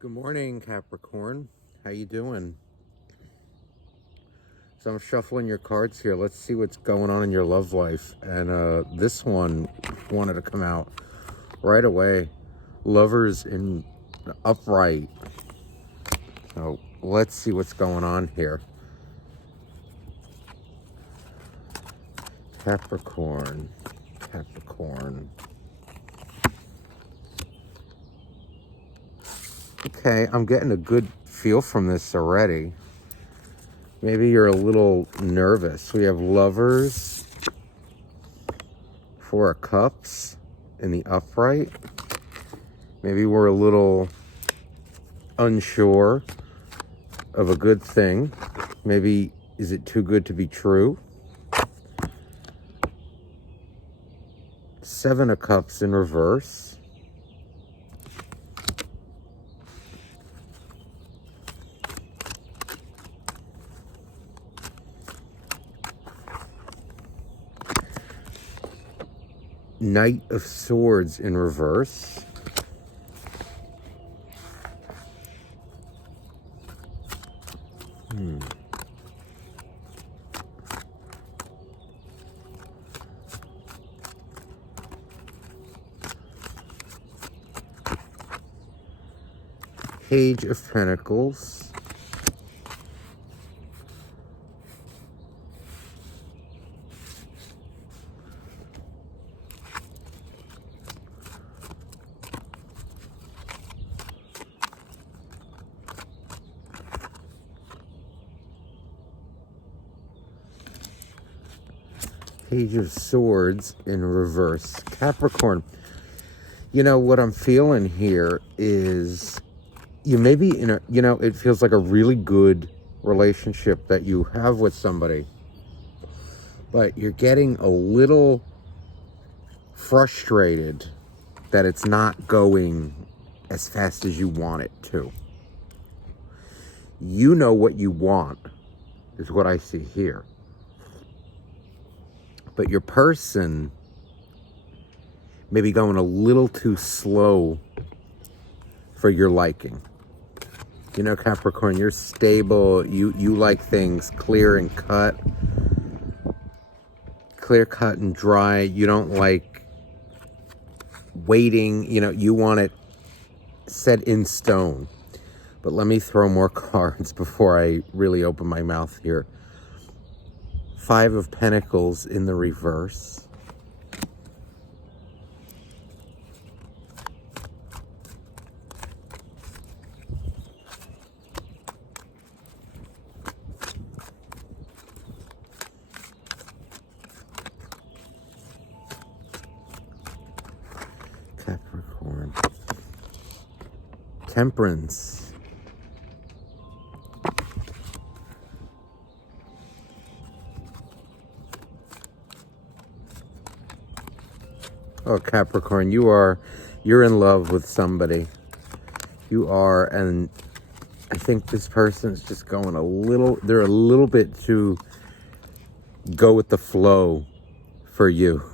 Good morning, Capricorn. How you doing? So I'm shuffling your cards here. Let's see what's going on in your love life. And this one wanted to come out right away. Lovers in upright. So let's see what's going on here. Capricorn. Okay, I'm getting a good feel from this already. Maybe you're a little nervous. We have Lovers, Four of Cups in the upright. Maybe we're a little unsure of a good thing. Maybe, is it too good to be true? Seven of Cups in reverse. Knight of Swords in reverse. Page of Pentacles. Page of Swords in reverse. Capricorn, you know what I'm feeling here is you may be in a, it feels like a really good relationship that you have with somebody, but you're getting a little frustrated that it's not going as fast as you want it to. You know what you want, is what I see here. But your person may be going a little too slow for your liking. You know, Capricorn, you're stable. You like things clear cut and dry. You don't like waiting. You want it set in stone. But let me throw more cards before I really open my mouth here. Five of Pentacles in the reverse. Capricorn. Temperance. Oh, Capricorn, you're in love with somebody. You are, and I think this person's just going they're a little bit too go with the flow for you.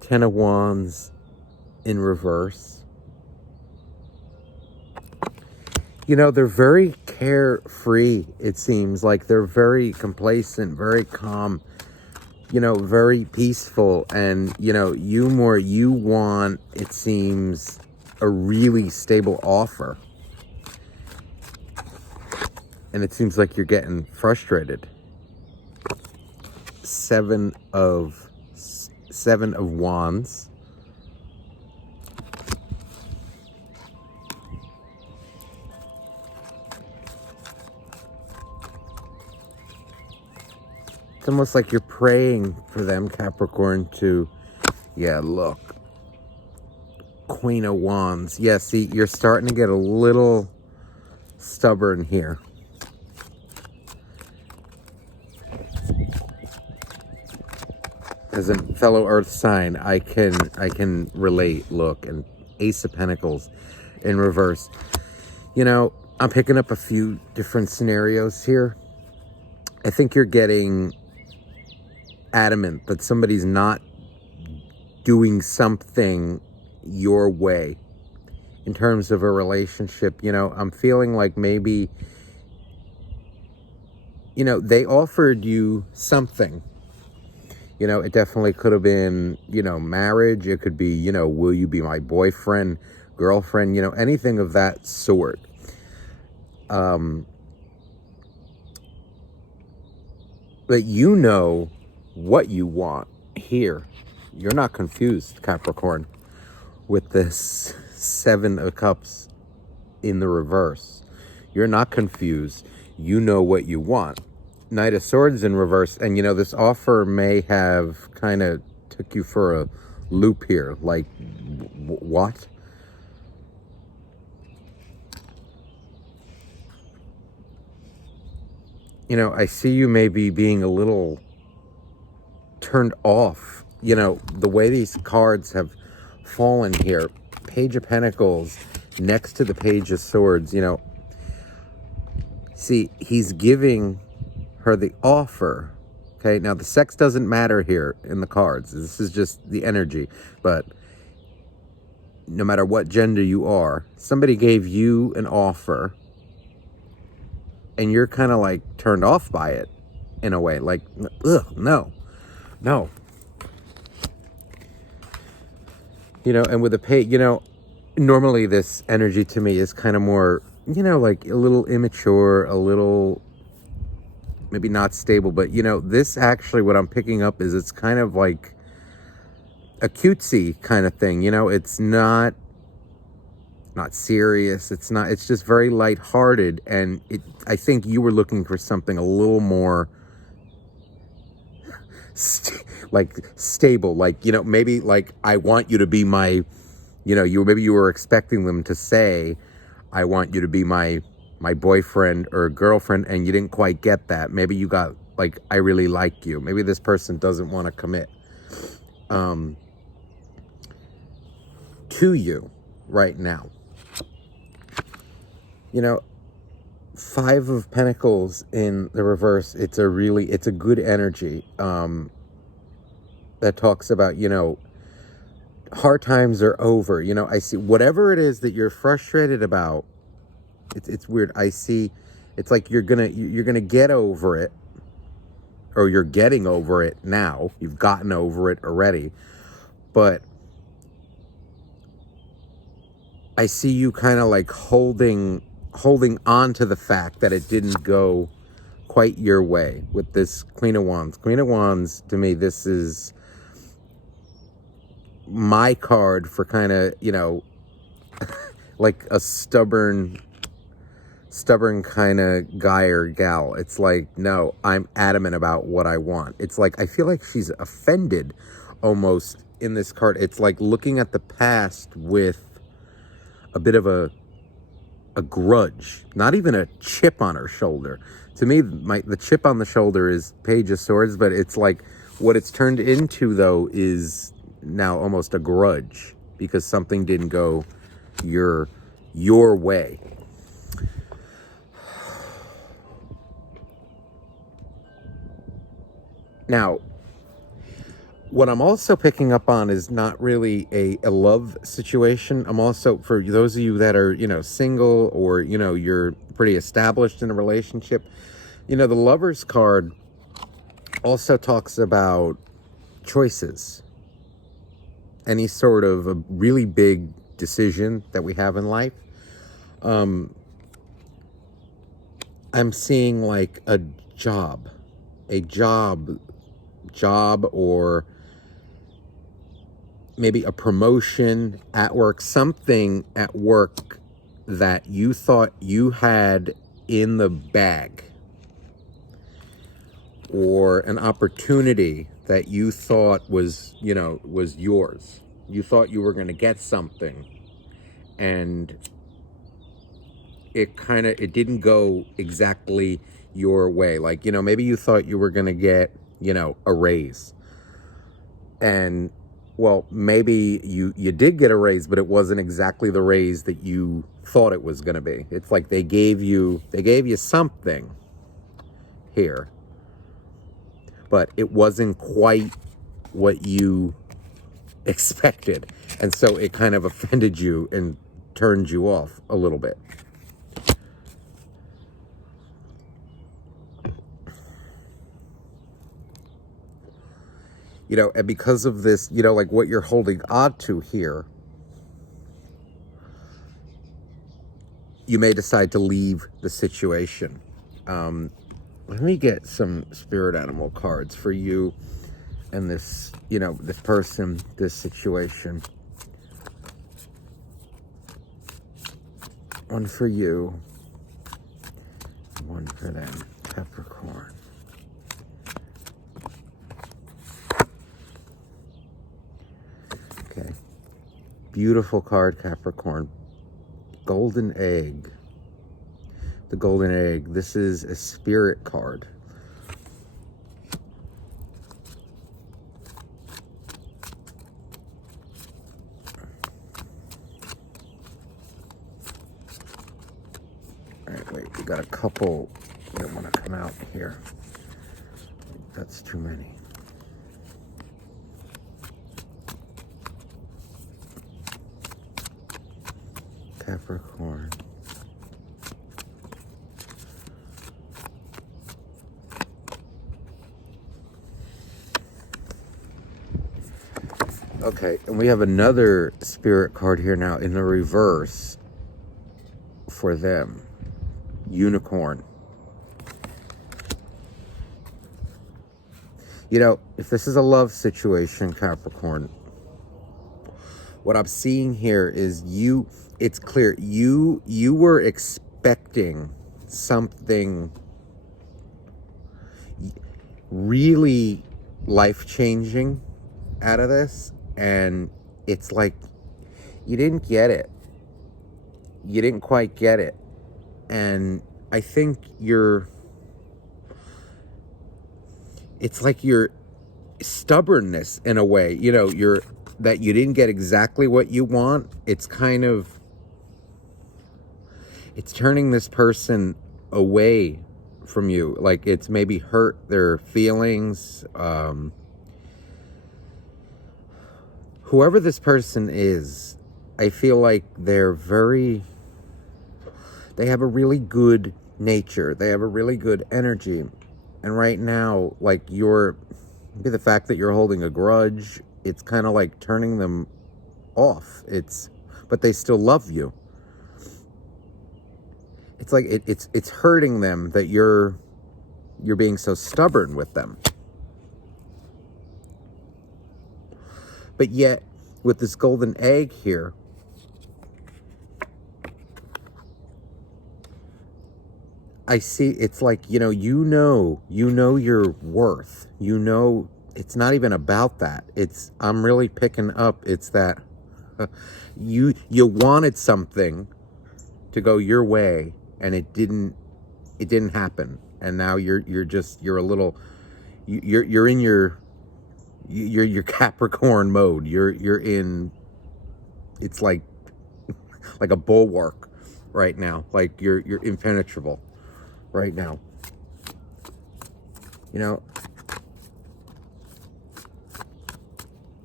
Ten of Wands in reverse. They're very carefree, it seems. Like they're very complacent, very calm, very peaceful. And, you want, it seems, a really stable offer. And it seems like you're getting frustrated. Seven of Wands. It's almost like you're praying for them, Capricorn, to, look. Queen of Wands. Yeah, see, you're starting to get a little stubborn here. As a fellow earth sign, I can relate. Look, and Ace of Pentacles in reverse. I'm picking up a few different scenarios here. I think you're getting adamant that somebody's not doing something your way. in terms of a relationship. You know, I'm feeling like maybe, you know, they offered you something. You know, it definitely could have been, you know, marriage. It could be, you know, will you be my boyfriend, girlfriend, you know, anything of that sort. But you know what you want here. You're not confused, Capricorn, with this Seven of Cups in the reverse. You're not confused. You know what you want. Knight of Swords in reverse. And, you know, this offer may have kind of took you for a loop here. Like, what? You know, I see you maybe being a little turned off. You know, the way these cards have fallen here. Page of Pentacles next to the Page of Swords, you know. See, he's giving her the offer. Okay, now the sex doesn't matter here in the cards. This is just the energy. But no matter what gender you are, somebody gave you an offer and you're kind of like turned off by it in a way. Like, ugh, no. You know, and with the pay, you know, normally this energy to me is kind of more, you know, like a little immature, a little maybe not stable. But, you know, this actually, what I'm picking up is it's kind of like a cutesy kind of thing. You know, it's not serious. It's just very lighthearted. And I think you were looking for something a little more stable, like, you know, maybe like, I want you to be my, you know, maybe you were expecting them to say, I want you to be my boyfriend or girlfriend, and you didn't quite get that. Maybe you got like, I really like you. Maybe this person doesn't want to commit to you right now. You know, Five of Pentacles in the reverse, it's a good energy that talks about, you know, hard times are over. You know, I see whatever it is that you're frustrated about. It's weird. I see it's like you're gonna get over it, or you're getting over it now. You've gotten over it already. But I see you kind of like holding on to the fact that it didn't go quite your way with this Queen of Wands. Queen of Wands, to me, this is my card for kind of, you know, like a stubborn kind of guy or gal. It's like, no, I'm adamant about what I want. It's like, I feel like she's offended almost in this card. It's like looking at the past with a bit of a grudge, not even a chip on her shoulder. To me, the chip on the shoulder is Page of Swords, but it's like what it's turned into, though, is now almost a grudge because something didn't go your way. Now, what I'm also picking up on is not really a love situation. I'm also, for those of you that are, you know, single, or, you know, you're pretty established in a relationship, you know, the Lover's card also talks about choices. Any sort of a really big decision that we have in life. I'm seeing like a job, or maybe a promotion at work, something at work that you thought you had in the bag, or an opportunity that you thought was, you know, was yours. You thought you were going to get something, and it didn't go exactly your way. Like, you know, maybe you thought you were going to get, you know, a raise, and well, maybe you did get a raise, but it wasn't exactly the raise that you thought it was going to be. It's like they gave you something here, but it wasn't quite what you expected, and so it kind of offended you, and turned you off a little bit. You know, and because of this, you know, like what you're holding on to here, you may decide to leave the situation. Let me get some spirit animal cards for you and this, you know, this person, this situation. One for you, one for them, Capricorn. Okay. Beautiful card, Capricorn. Golden egg. The golden egg. This is a spirit card. All right, wait. We got a couple that want to come out here. That's too many. Capricorn. Okay, and we have another spirit card here now in the reverse for them. Unicorn. You know, if this is a love situation, Capricorn, what I'm seeing here is you, it's clear, you were expecting something really life-changing out of this, and it's like you didn't get it. You didn't quite get it. And I think it's like your stubbornness in a way, you know, that you didn't get exactly what you want. It's kind of, it's turning this person away from you. Like it's maybe hurt their feelings. Whoever this person is, I feel like they have a really good nature. They have a really good energy. And right now, like maybe the fact that you're holding a grudge, it's kind of like turning them off. But they still love you. It's like it's hurting them that you're being so stubborn with them. But yet, with this golden egg here, I see it's like, you know your worth. You know, it's not even about that. I'm really picking up, it's that you wanted something to go your way and it didn't happen. And now you're a little, you're in your Capricorn mode. You're in, it's like a bulwark right now. Like you're impenetrable right now. You know,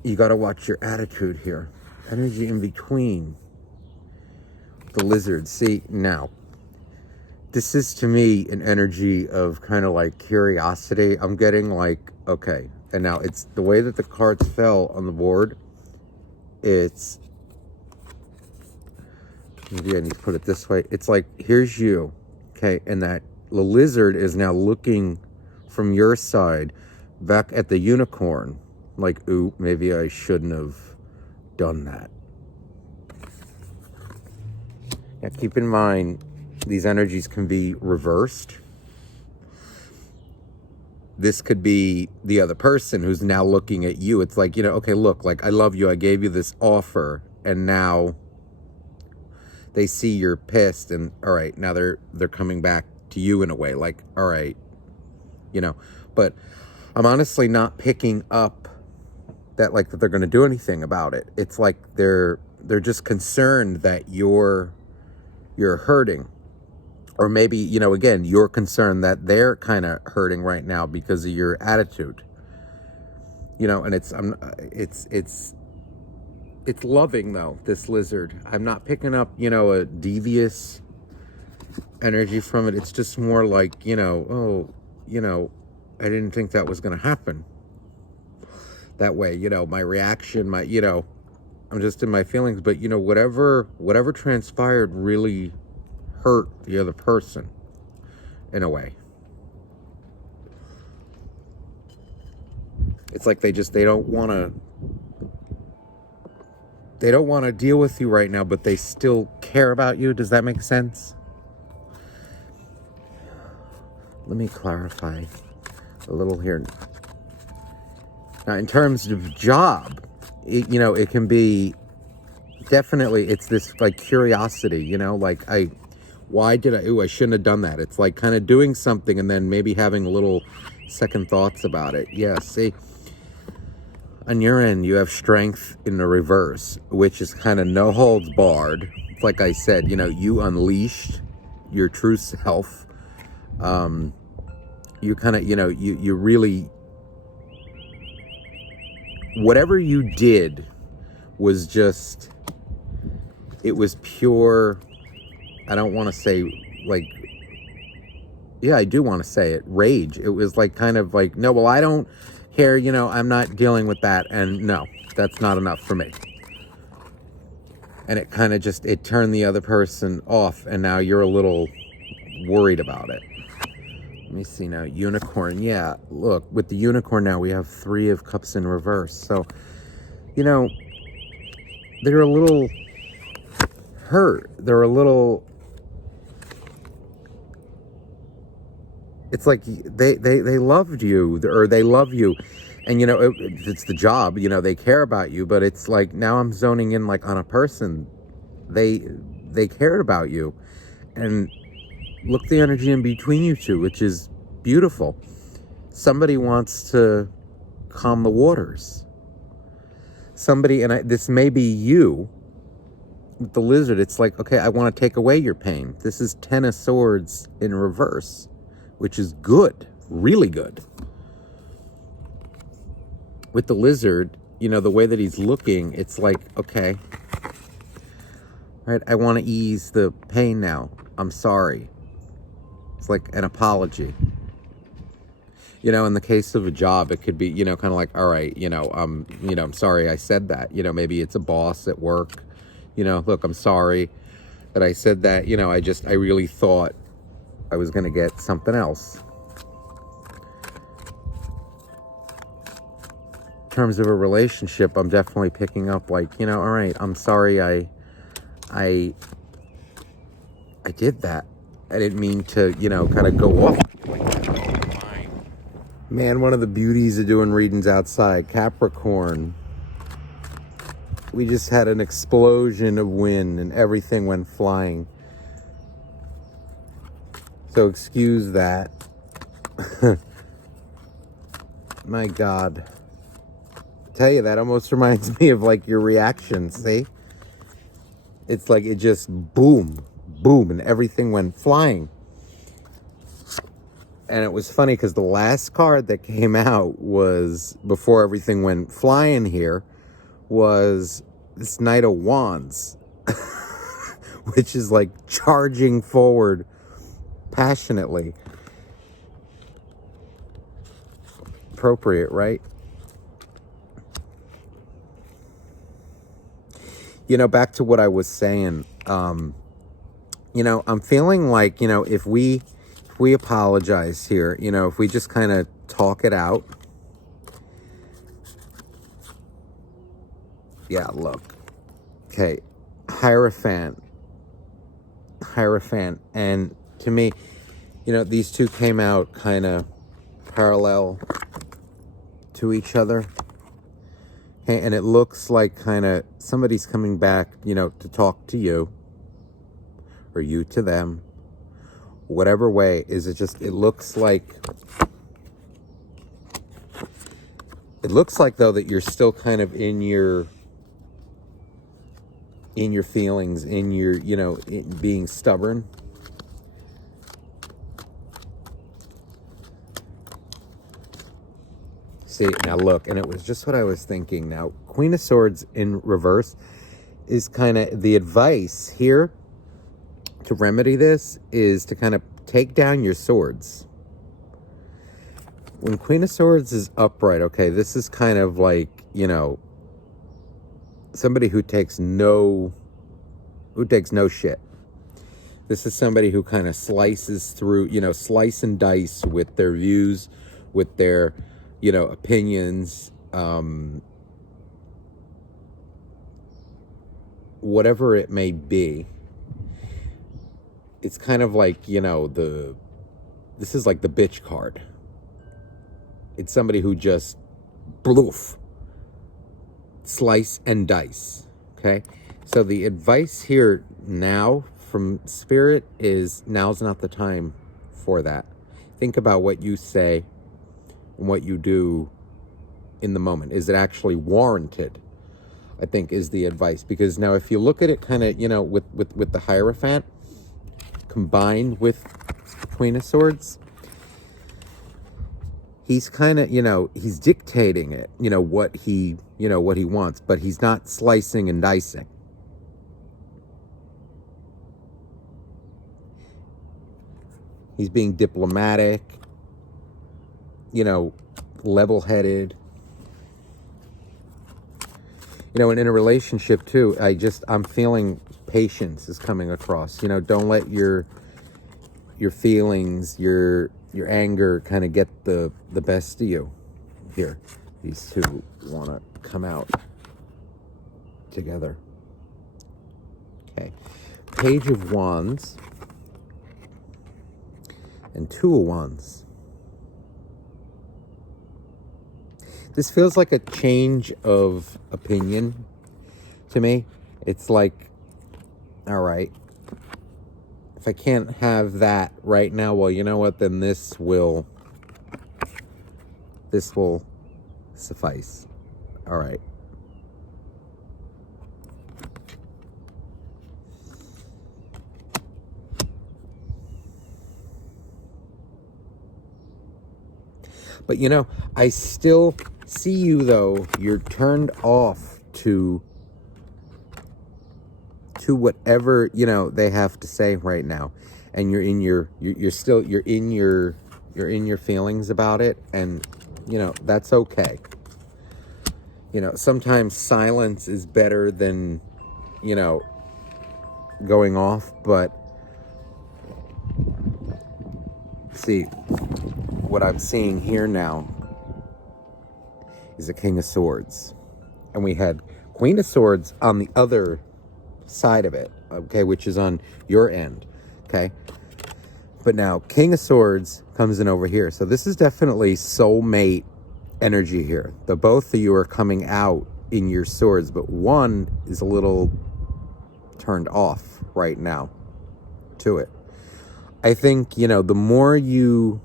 you got to watch your attitude here. Energy in between the lizard. See, now, this is to me an energy of kind of like curiosity. I'm getting like, okay. And now it's the way that the cards fell on the board. It's, maybe I need to put it this way. It's like, here's you. Okay. And that the lizard is now looking from your side back at the unicorn. Like, ooh, maybe I shouldn't have done that. Now, keep in mind, these energies can be reversed. This could be the other person who's now looking at you. It's like, okay, look, like, I love you. I gave you this offer. And now they see you're pissed. And, all right, now they're coming back to you in a way. Like, all right, But I'm honestly not picking up that they're going to do anything about it. It's like they're just concerned that you're hurting. Or maybe, again, you're concerned that they're kind of hurting right now because of your attitude. And it's It's loving, though, this lizard. I'm not picking up, a devious energy from it. It's just more like, I didn't think that was going to happen that way. My reaction, I'm just in my feelings. But, whatever transpired really hurt the other person in a way. It's like they don't want to deal with you right now, but they still care about you. Does that make sense? Let me clarify a little here. Now, in terms of job, it can be definitely, it's this like curiosity, why did I shouldn't have done that. It's like kind of doing something and then maybe having a little second thoughts about it. Yeah, see, on your end, you have strength in the reverse, which is kind of no holds barred. It's like I said, you unleashed your true self. You kind of, you really, whatever you did was just, it was pure, I don't want to say yeah, I do want to say it, rage. It was like kind of like, no, well, I don't care, I'm not dealing with that. And no, that's not enough for me. And it kind of just, it turned the other person off. And now you're a little worried about it. Let me see now. Unicorn. Yeah, look, with the unicorn now, we have 3 of Cups in reverse. So, they're a little hurt. They're a little, it's like they loved you, or they love you. And, it's the job, they care about you. But it's like, now I'm zoning in like on a person. They cared about you. And look, the energy in between you two, which is beautiful. Somebody wants to calm the waters. Somebody, and this may be you with the lizard. It's like, okay, I want to take away your pain. This is 10 of Swords in reverse, which is good, really good. With the lizard, the way that he's looking, it's like, okay, right, I want to ease the pain now. I'm sorry. It's like an apology. In the case of a job, it could be, kind of like, all right, I'm sorry I said that. Maybe it's a boss at work. Look, I'm sorry that I said that. I really thought I was going to get something else. In terms of a relationship, I'm definitely picking up like, all right, I'm sorry I did that. I didn't mean to, kind of go off like that. Oh, fine. Man, one of the beauties of doing readings outside, Capricorn, we just had an explosion of wind and everything went flying. So excuse that. My God. I tell you, that almost reminds me of like your reaction, see? It's like it just boom, boom, and everything went flying. And it was funny because the last card that came out was, before everything went flying here, was this Knight of Wands, which is like charging forward passionately. Appropriate, right? Back to what I was saying, I'm feeling like, if we apologize here, if we just kind of talk it out. Yeah, look. Okay, Hierophant. And to me, these two came out kind of parallel to each other. Okay, and it looks like kind of somebody's coming back, to talk to you, or you to them. Whatever way, is it just, it looks like though that you're still kind of in your feelings, in your, in being stubborn. See, now look, and it was just what I was thinking. Now, Queen of Swords in reverse is kind of the advice here to remedy this is to kind of take down your swords. When Queen of Swords is upright, okay, this is kind of like, you know, somebody who takes no shit. This is somebody who kind of slices through, you know, slice and dice with their views, with their, you know, opinions, whatever it may be. It's kind of like, you know, this is like the bitch card. It's somebody who just, bloof, slice and dice, okay? So the advice here now from Spirit is now's not the time for that. Think about what you say and what you do in the moment. Is it actually warranted? I think is the advice. Because now if you look at it kind of, you know, with the Hierophant combined with the Queen of Swords, he's kind of, you know, he's dictating it, you know, what he wants, but he's not slicing and dicing. He's being diplomatic, you know, level-headed. You know, and in a relationship too, I'm feeling patience is coming across. You know, don't let your feelings, your anger kind of get the best of you here. These two want to come out together. Okay. Page of Wands and Two of Wands. This feels like a change of opinion to me. It's like, all right, if I can't have that right now, well, you know what, then this will suffice. All right. But, you know, I still see you, though. You're turned off to whatever, you know, they have to say right now. And you're in your feelings about it. And, you know, that's okay. You know, sometimes silence is better than, you know, going off. But, see, what I'm seeing here now is a King of Swords. And we had Queen of Swords on the other side of it, okay, which is on your end, okay? But now King of Swords comes in over here. So this is definitely soulmate energy here. The both of you are coming out in your swords, but one is a little turned off right now to it. I think, you know, the more you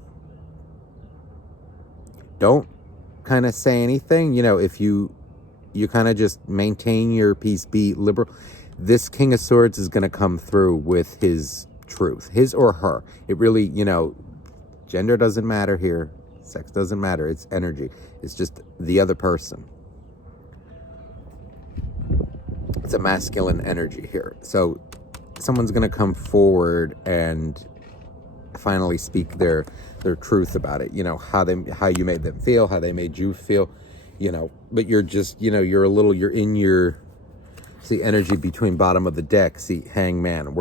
don't kind of say anything, you know, if you kind of just maintain your peace, be liberal, this King of Swords is going to come through with his truth, his or her. It really, you know, gender doesn't matter here. Sex doesn't matter. It's energy. It's just the other person. It's a masculine energy here. So someone's going to come forward and finally speak their truth about it. You know, how you made them feel, how they made you feel, you know, but you're just, you know, you're in your, see, energy between bottom of the deck. See, Hangman,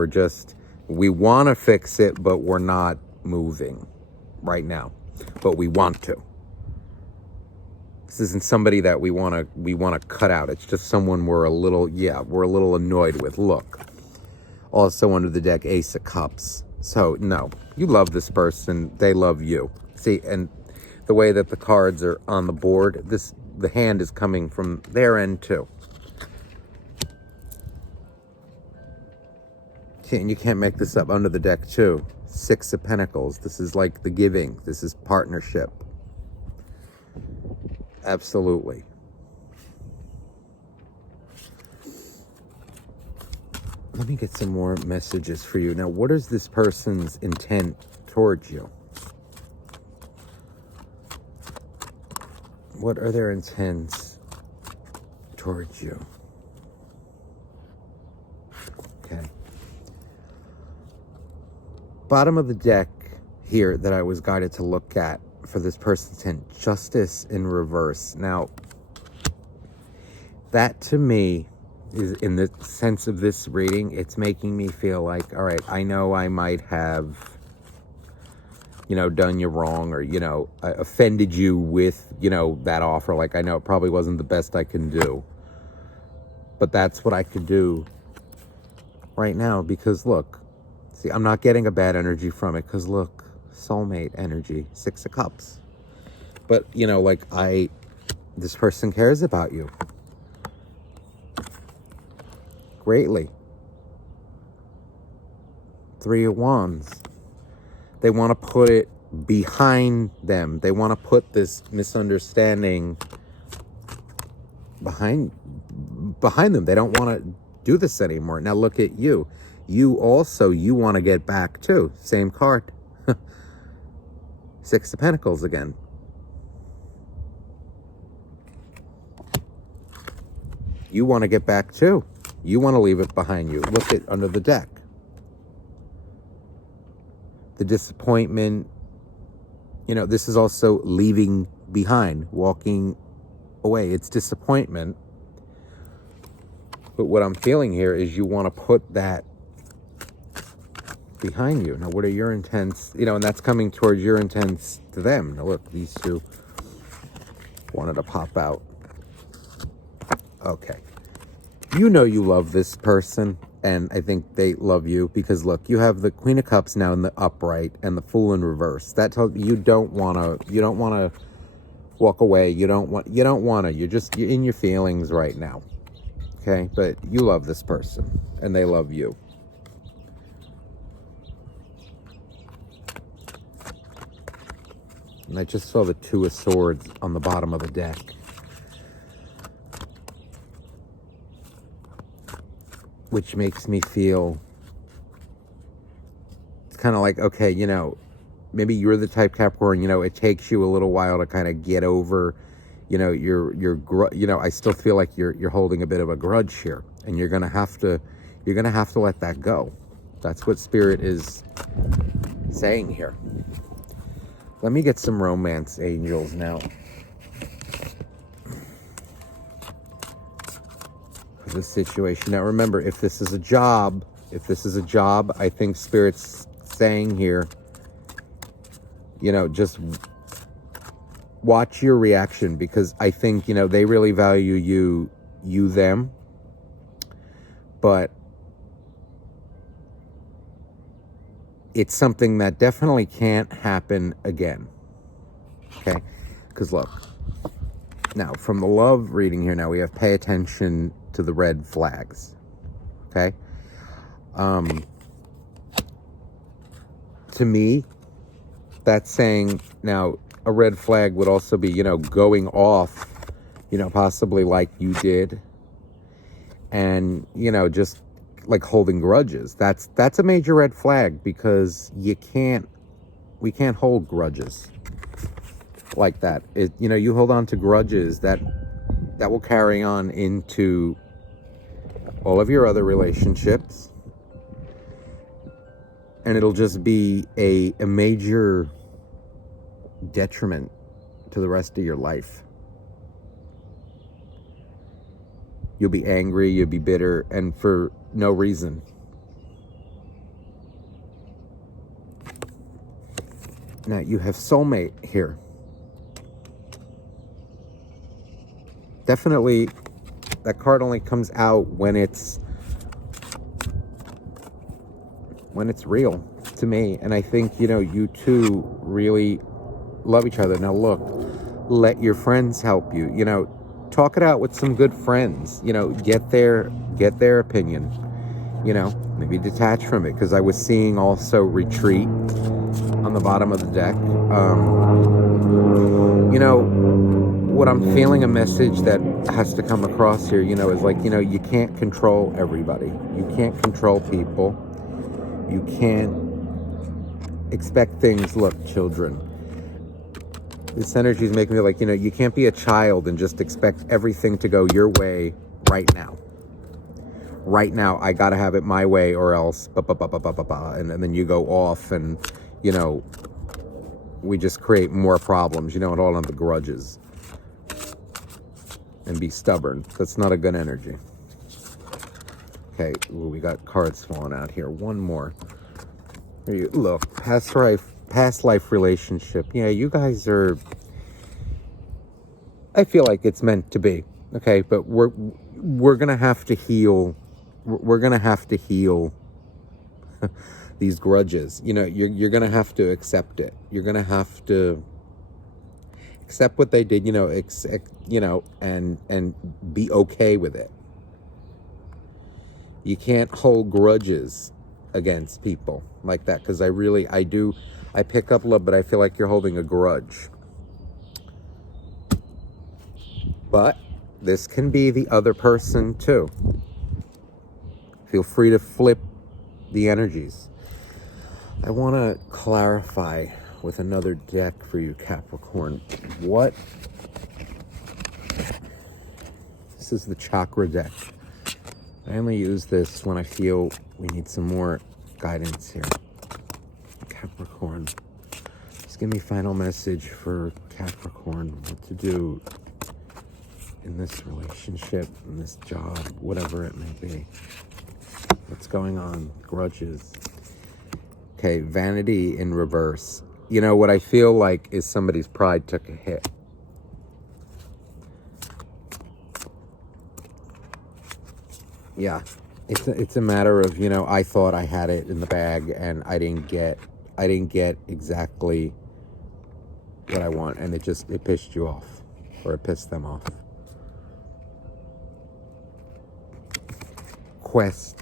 we want to fix it, but we're not moving right now, but we want to. This isn't somebody that we want to cut out. It's just someone we're a little annoyed with. Look, also under the deck, Ace of Cups. So no, you love this person, they love you. See, and the way that the cards are on the board, the hand is coming from their end too. See, and you can't make this up under the deck too. Six of Pentacles. This is like the giving. This is partnership. Absolutely. Let me get some more messages for you. Now, what is this person's intent towards you? What are their intents towards you? Okay. Bottom of the deck here that I was guided to look at for this person's intent, justice in reverse. Now, that to me is, in the sense of this reading, it's making me feel like, all right, I know I might have, done you wrong, or, I offended you with, that offer. Like, I know it probably wasn't the best I can do, but that's what I could do right now, because look, see, I'm not getting a bad energy from it, because look, soulmate energy, 6 of Cups. But, this person cares about you greatly. 3 of Wands. They want to put it behind them. They want to put this misunderstanding behind them. They don't want to do this anymore. Now look at you. You want to get back too. Same card. 6 of Pentacles again. You want to get back too. You want to leave it behind you. Look at under the deck. The disappointment, this is also leaving behind, walking away. It's disappointment. But what I'm feeling here is you want to put that behind you. Now, what are your intents? And that's coming towards your intents to them. Now, look, these two wanted to pop out. Okay. You love this person, and I think they love you, because look, you have the Queen of Cups now in the upright and the Fool in reverse. That tells you don't want to walk away. You don't want to. You're in your feelings right now. Okay? But you love this person, and they love you. And I just saw the 2 of Swords on the bottom of the deck. Which makes me feel, it's kind of like, okay, maybe you're the type, Capricorn, it takes you a little while to kind of get over, I still feel like you're holding a bit of a grudge here, and you're going to have to let that go. That's what Spirit is saying here. Let me get some romance angels now. This situation. Now remember, if this is a job, I think Spirit's saying here, just watch your reaction, because I think, they really value you, them, but it's something that definitely can't happen again. Okay? Because look, now from the love reading here, now we have pay attention to the red flags. Okay? To me, that's saying, now, a red flag would also be, going off, possibly like you did, and, just like holding grudges. That's a major red flag, because we can't hold grudges like that. You hold on to grudges, that will carry on into all of your other relationships, and it'll just be a major detriment to the rest of your life. You'll be angry, you'll be bitter, and for no reason. Now you have soulmate here. Definitely, that card only comes out when it's real to me. And I think, you two really love each other. Now look, let your friends help you. Talk it out with some good friends. Get their opinion. Maybe detach from it, because I was seeing also retreat on the bottom of the deck. What I'm feeling, a message that has to come across here, is like, you can't control everybody. You can't control people. You can't expect things. Look, children, This energy is making me like, you can't be a child and just expect everything to go your way right now. Right now, I gotta have it my way or else, and then you go off and, we just create more problems, and all on the grudges. And be stubborn. That's not a good energy. Okay, ooh, we got cards falling out here. One more. Here you look, past life relationship. Yeah, you guys are, I feel like it's meant to be. Okay, but we're gonna have to heal. We're gonna have to heal these grudges. You're gonna have to accept it. You're gonna have to accept what they did. And be okay with it. You can't hold grudges against people like that, because I pick up love, but I feel like you're holding a grudge. But this can be the other person too. Feel free to flip the energies. I want to clarify with another deck for you, Capricorn. This is the chakra deck. I only use this when I feel we need some more guidance here. Capricorn. Just give me final message for Capricorn. What to do in this relationship, in this job, whatever it may be. What's going on? Grudges. Okay, vanity in reverse. What I feel like is somebody's pride took a hit. Yeah, it's a matter of, I thought I had it in the bag and I didn't get exactly what I want, and it pissed you off, or it pissed them off. Quest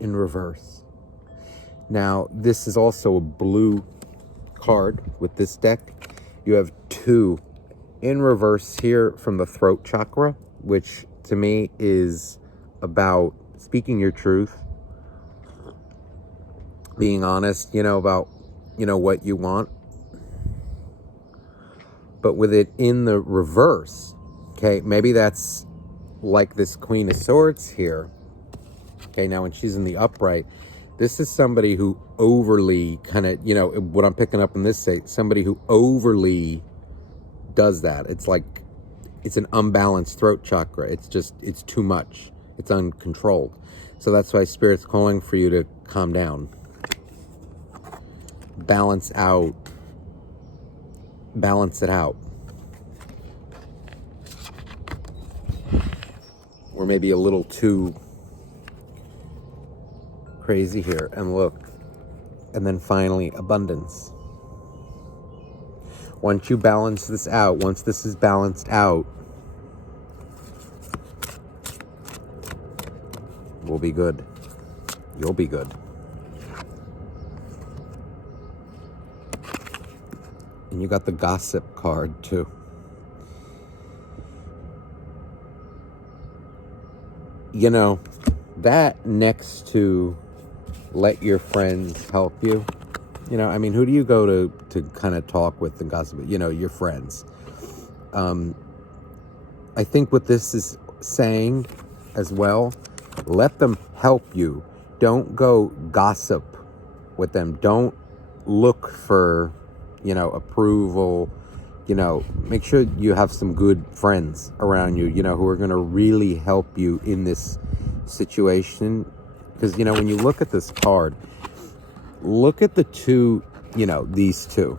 in reverse. Now, this is also a blue card with this deck. You have 2 in reverse here from the throat chakra, which to me is about speaking your truth, being honest, about, what you want. But with it in the reverse, okay, maybe that's like this Queen of Swords here. Okay, now when she's in the upright, this is somebody who overly kind of, what I'm picking up in this, somebody who overly does that. It's like, it's an unbalanced throat chakra. It's too much. It's uncontrolled. So that's why Spirit's calling for you to calm down. Balance it out. Or maybe a little too crazy here. And look. And then finally, abundance. Once you balance this out, once this is balanced out, we'll be good. You'll be good. And you got the gossip card too. That next to let your friends help you. Who do you go to kind of talk with and gossip? Your friends. I think what this is saying as well, let them help you. Don't go gossip with them. Don't look for, approval. Make sure you have some good friends around you, who are going to really help you in this situation. Because, when you look at this card, look at the 2, these 2.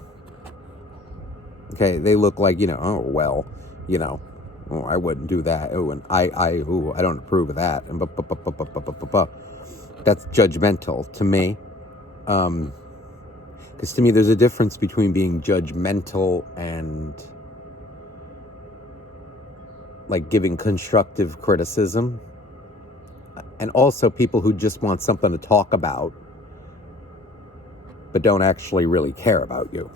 Okay, they look like, oh, well, I wouldn't do that. Oh, and I don't approve of that. And that's judgmental to me. Because to me, there's a difference between being judgmental and like giving constructive criticism, and also people who just want something to talk about but don't actually really care about you.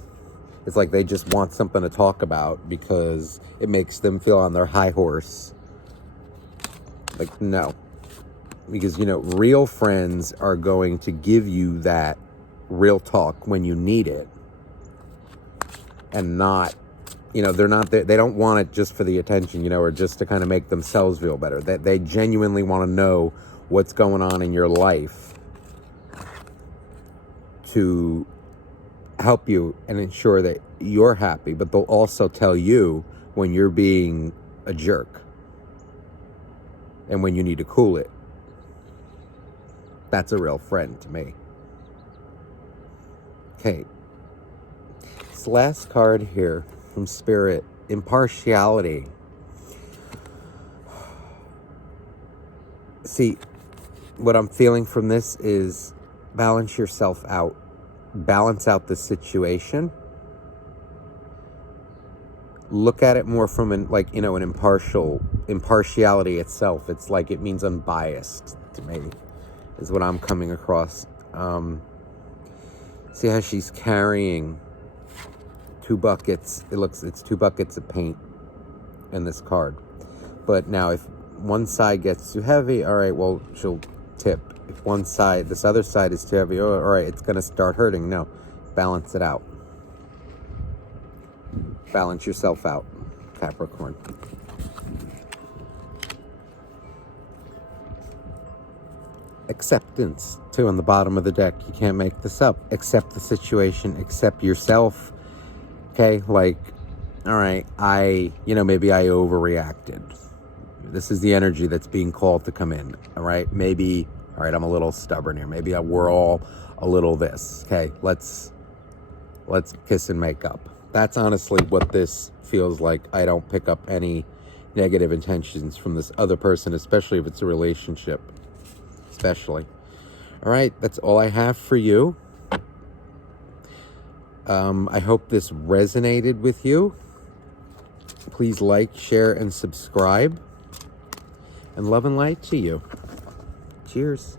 It's like they just want something to talk about because it makes them feel on their high horse. Like, no. Because, real friends are going to give you that real talk when you need it. and not, they're not, they don't want it just for the attention, or just to kind of make themselves feel better. That they genuinely want to know what's going on in your life to help you and ensure that you're happy, but they'll also tell you when you're being a jerk and when you need to cool it. That's a real friend to me. Okay. This last card here from Spirit, impartiality. See, what I'm feeling from this is balance yourself out. Balance out the situation. Look at it more from an impartiality itself. It's like it means unbiased to me, is what I'm coming across. See how she's carrying 2 buckets. It's 2 buckets of paint in this card. But now if one side gets too heavy, all right, well, she'll tip. If this other side is too heavy, all right, it's going to start hurting. No, balance it out. Balance yourself out, Capricorn. Acceptance, too, on the bottom of the deck. You can't make this up. Accept the situation. Accept yourself. Okay, like, all right, maybe I overreacted. This is the energy that's being called to come in, all right? Maybe, all right, I'm a little stubborn here. Maybe we're all a little this. Okay, let's kiss and make up. That's honestly what this feels like. I don't pick up any negative intentions from this other person, especially if it's a relationship. Especially. All right, that's all I have for you. I hope this resonated with you. Please like, share, and subscribe. And love and light to you. Cheers.